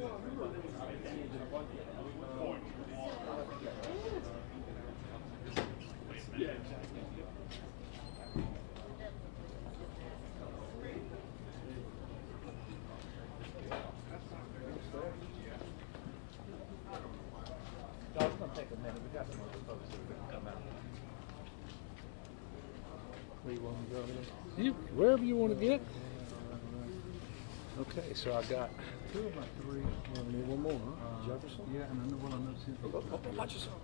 It's going to take a minute. We got some other folks that are going to come out. Where you want me to go today? Wherever you want to get. Okay, so I got Two of my three. We need one more, huh? Jefferson? yeah, and I know what I know. Watch yourself.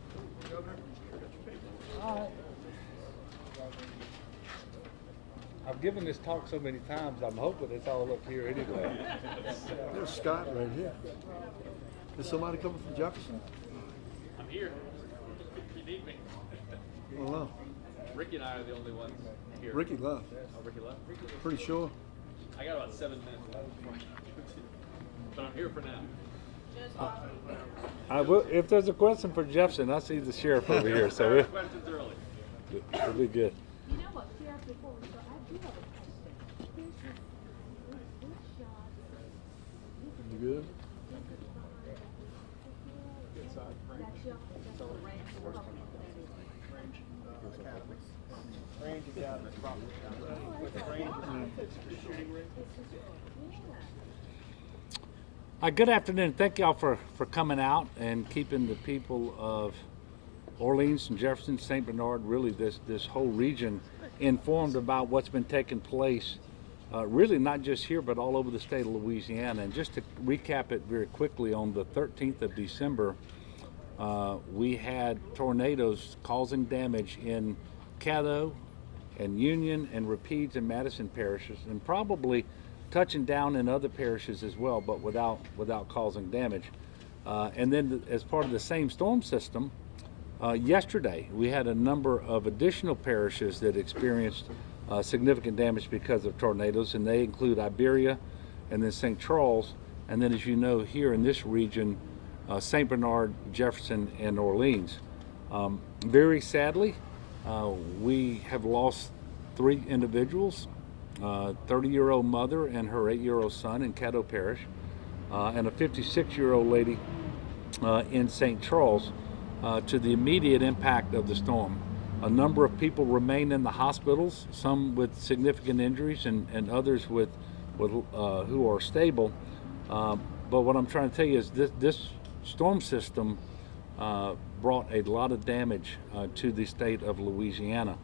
All right. I've given this talk so many times, I'm hoping it's all up here anyway. There's Scott right here. Is somebody coming from Jefferson? I'm here. If you need me. Oh, no. Ricky and I are the only ones here. Ricky left. Oh, Ricky left? Pretty sure. I got about 7 minutes left before I go to. But I'm here for now. I will, if there's a question for Jefferson, I see the sheriff over here, so Questions early. it'll be good. You know what, Sheriff, before we go, I do have a question. Here's this shot. You good? That's your ranch. Range Academy, property. Good afternoon. Thank y'all for coming out and keeping the people of Orleans and Jefferson, St. Bernard, really this whole region informed about what's been taking place, really not just here, but all over the state of Louisiana. And just to recap it very quickly, on the 13th of December, we had tornadoes causing damage in Caddo and Union and Rapides and Madison parishes, and probably touching down in other parishes as well, but without causing damage. And then as part of the same storm system, yesterday we had a number of additional parishes that experienced significant damage because of tornadoes, and they include Iberia and then St. Charles, and then, as you know, here in this region, St. Bernard, Jefferson, and Orleans. Very sadly, we have lost 3 individuals, 30-year-old mother and her 8-year-old son in Caddo Parish, and a 56-year-old lady in St. Charles, to the immediate impact of the storm. A number of people remain in the hospitals, some with significant injuries and others with who are stable. But what I'm trying to tell you is this storm system brought a lot of damage to the state of Louisiana.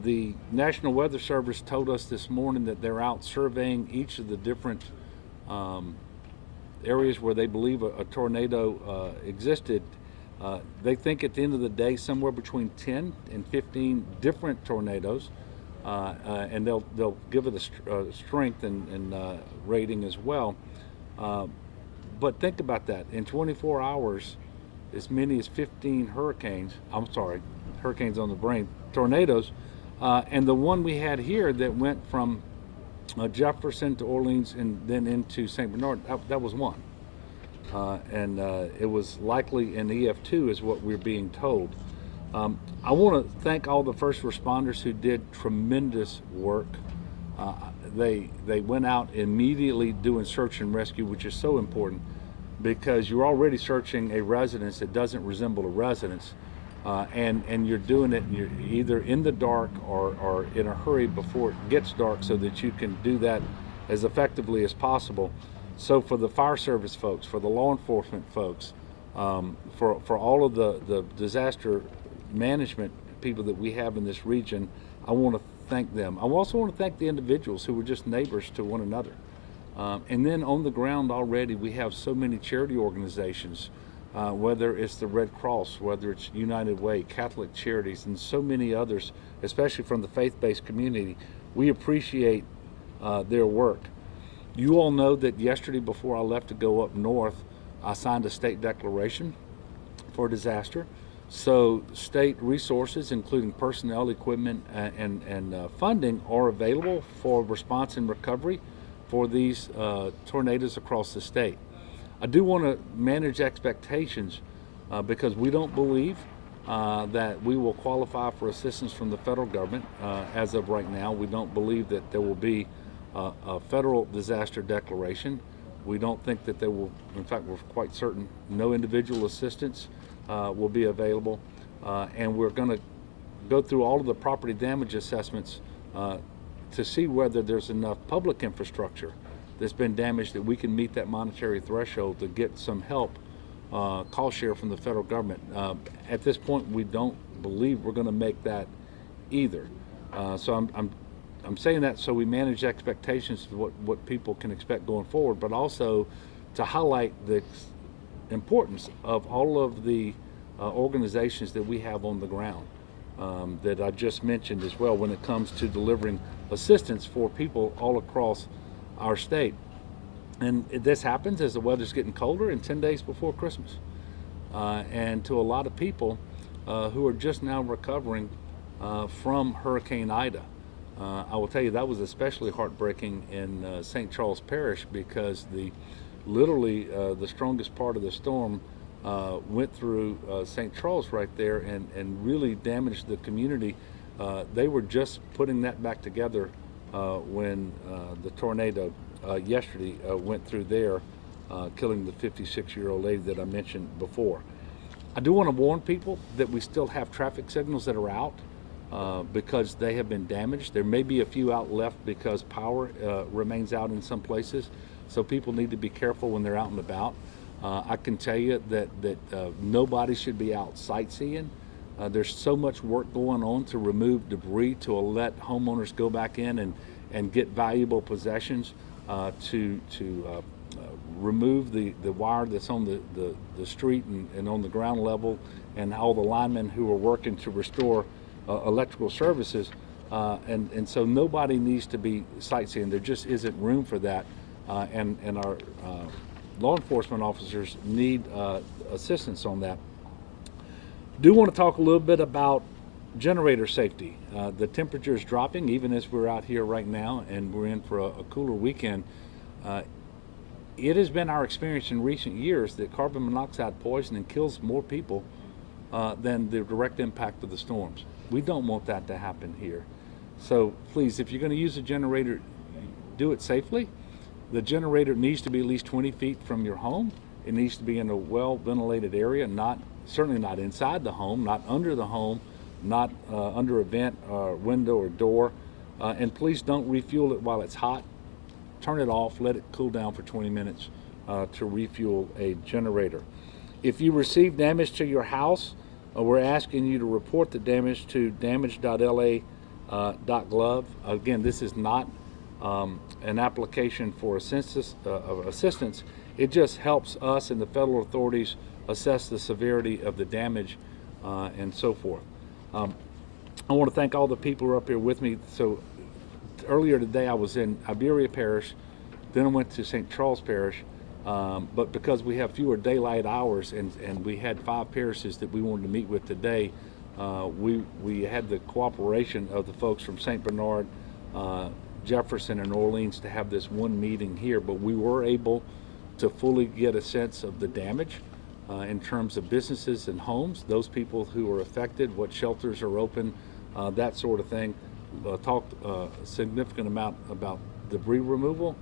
The National Weather Service told us this morning that they're out surveying each of the different areas where they believe a tornado existed. They think at the end of the day somewhere between 10 and 15 different tornadoes, and they'll give it a strength and rating as well. But think about that. In 24 hours, as many as 15 hurricanes on the brain, tornadoes, and the one we had here that went from Jefferson to Orleans and then into St. Bernard, that was one. And it was likely an EF2 is what we're being told. I want to thank all the first responders who did tremendous work. They went out immediately doing search and rescue, which is so important because you're already searching a residence that doesn't resemble a residence, and you're doing it, you're either in the dark or in a hurry before it gets dark so that you can do that as effectively as possible. So for the fire service folks, for the law enforcement folks, for all of the disaster management people that we have in this region, I want to thank them. I also want to thank the individuals who were just neighbors to one another. And then on the ground already, we have so many charity organizations, whether it's the Red Cross, whether it's United Way, Catholic Charities, and so many others, especially from the faith-based community. We appreciate their work. You all know that yesterday, before I left to go up north, I signed a state declaration for disaster. So state resources, including personnel, equipment, and funding, are available for response and recovery for these tornadoes across the state. I do want to manage expectations because we don't believe that we will qualify for assistance from the federal government as of right now. We don't believe that there will be a federal disaster declaration. We don't think that there will, in fact, we're quite certain no individual assistance will be available. And we're going to go through all of the property damage assessments to see whether there's enough public infrastructure that's been damaged that we can meet that monetary threshold to get some help, cost share from the federal government. At this point, we don't believe we're going to make that either. So I'm saying that so we manage expectations of what people can expect going forward, but also to highlight the importance of all of the organizations that we have on the ground that I just mentioned as well when it comes to delivering assistance for people all across our state. And this happens as the weather's getting colder and 10 days before Christmas. And to a lot of people who are just now recovering from Hurricane Ida. I will tell you that was especially heartbreaking in St. Charles Parish because literally the strongest part of the storm went through St. Charles right there and really damaged the community. They were just putting that back together when the tornado yesterday went through there, killing the 56-year-old lady that I mentioned before. I do want to warn people that we still have traffic signals that are out because they have been damaged. There may be a few out left because power remains out in some places, so people need to be careful when they're out and about. I can tell you that nobody should be out sightseeing. There's so much work going on to remove debris to let homeowners go back in and get valuable possessions, to remove the wire that's on the street and on the ground level, and all the linemen who are working to restore electrical services. And so nobody needs to be sightseeing. There just isn't room for that. And our law enforcement officers need assistance on that. Do want to talk a little bit about generator safety. The temperature is dropping even as we're out here right now and we're in for a cooler weekend. It has been our experience in recent years that carbon monoxide poisoning kills more people than the direct impact of the storms. We don't want that to happen here. So please, if you're going to use a generator, do it safely. The generator needs to be at least 20 feet from your home. It needs to be in a well-ventilated area, certainly not inside the home, not under the home, not under a vent or window or door. And please don't refuel it while it's hot. Turn it off, let it cool down for 20 minutes to refuel a generator. If you receive damage to your house, we're asking you to report the damage to damage.la.gov. Again, this is not an application for assistance. It just helps us and the federal authorities assess the severity of the damage and so forth. I want to thank all the people who are up here with me. So earlier today I was in Iberia Parish, then I went to St. Charles Parish, but because we have fewer daylight hours and we had 5 parishes that we wanted to meet with today, we had the cooperation of the folks from St. Bernard, Jefferson, and Orleans to have this one meeting here, but we were able to fully get a sense of the damage in terms of businesses and homes, those people who are affected, what shelters are open, that sort of thing. Talked a significant amount about debris removal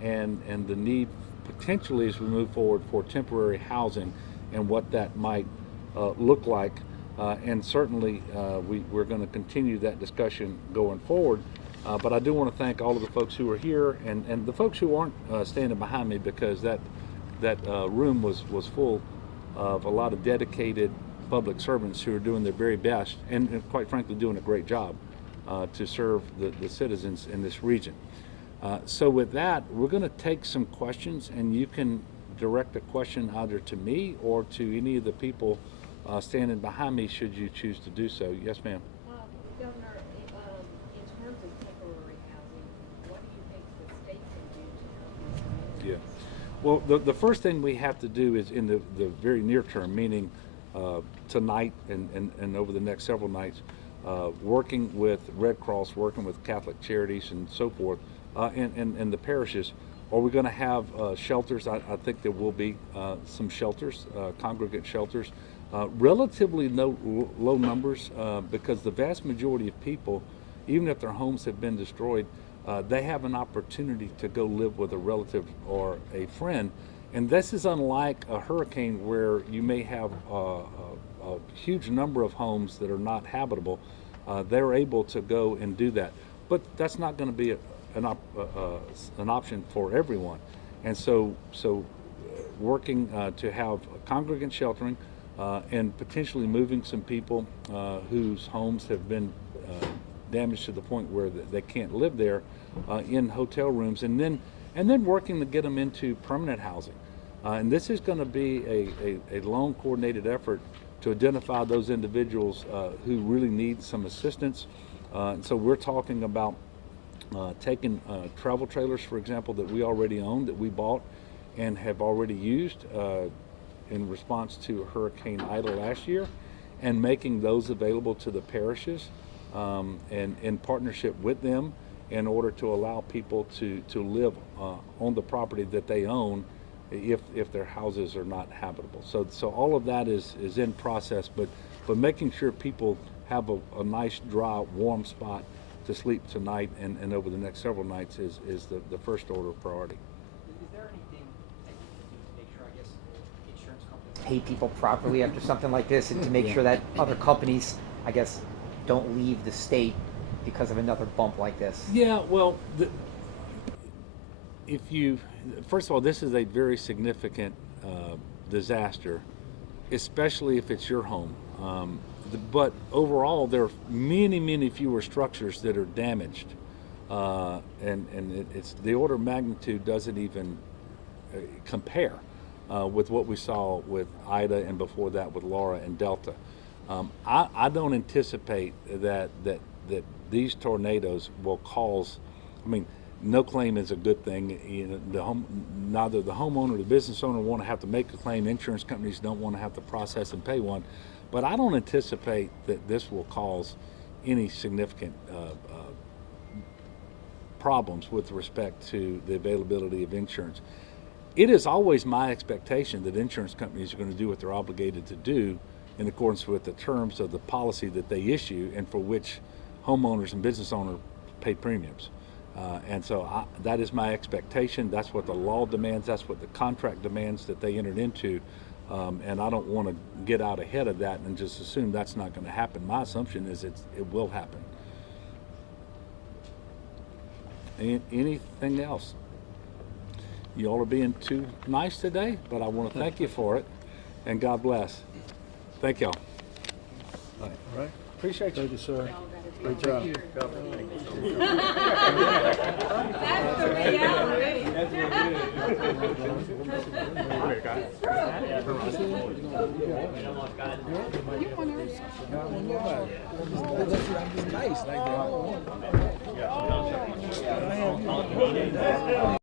and the need potentially as we move forward for temporary housing and what that might look like. And certainly we're going to continue that discussion going forward. But I do want to thank all of the folks who are here and the folks who aren't standing behind me, because that room was full of a lot of dedicated public servants who are doing their very best and quite frankly doing a great job to serve the citizens in this region. So with that, we're going to take some questions, and you can direct a question either to me or to any of the people standing behind me should you choose to do so. Yes, ma'am. Governor, in terms of temporary housing, what do you think the state can do to help these communities? Yeah. Well, the first thing we have to do is in the very near term, meaning tonight and over the next several nights, working with Red Cross, working with Catholic Charities and so forth, and the parishes. Are we going to have shelters? I think there will be some shelters, congregate shelters. Relatively low numbers because the vast majority of people, even if their homes have been destroyed, they have an opportunity to go live with a relative or a friend. And this is unlike a hurricane where you may have a huge number of homes that are not habitable. They're able to go and do that. But that's not going to be an option for everyone. And so working to have congregant sheltering and potentially moving some people whose homes have been damaged to the point where they can't live there in hotel rooms, and then working to get them into permanent housing. And this is going to be a long coordinated effort to identify those individuals who really need some assistance. And so we're talking about taking travel trailers, for example, that we already own, that we bought and have already used in response to Hurricane Ida last year, and making those available to the parishes and in partnership with them in order to allow people to live on the property that they own if their houses are not habitable. So all of that is in process, but making sure people have a nice, dry, warm spot to sleep tonight and over the next several nights is the first order of priority. Is there anything that you can do to make sure, I guess, insurance companies pay people properly after something like this, and to make sure that other companies, I guess, don't leave the state because of another bump like this? Yeah, well, first of all, this is a very significant disaster, especially if it's your home. But overall, there are many fewer structures that are damaged, and it's the order of magnitude doesn't even compare with what we saw with Ida and before that with Laura and Delta. I don't anticipate that these tornadoes will cause. I mean, no claim is a good thing. You know, neither the homeowner or the business owner want to have to make a claim. Insurance companies don't want to have to process and pay one. But I don't anticipate that this will cause any significant problems with respect to the availability of insurance. It is always my expectation that insurance companies are going to do what they're obligated to do in accordance with the terms of the policy that they issue and for which homeowners and business owners pay premiums. And so that is my expectation. That's what the law demands. That's what the contract demands that they entered into. And I don't want to get out ahead of that and just assume that's not going to happen. My assumption is it will happen. Anything else? You all are being too nice today, but I want to thank you for it, and God bless. Thank y'all. All right. Appreciate you. Thank you, sir. Great job. That's the reality. Nice like that.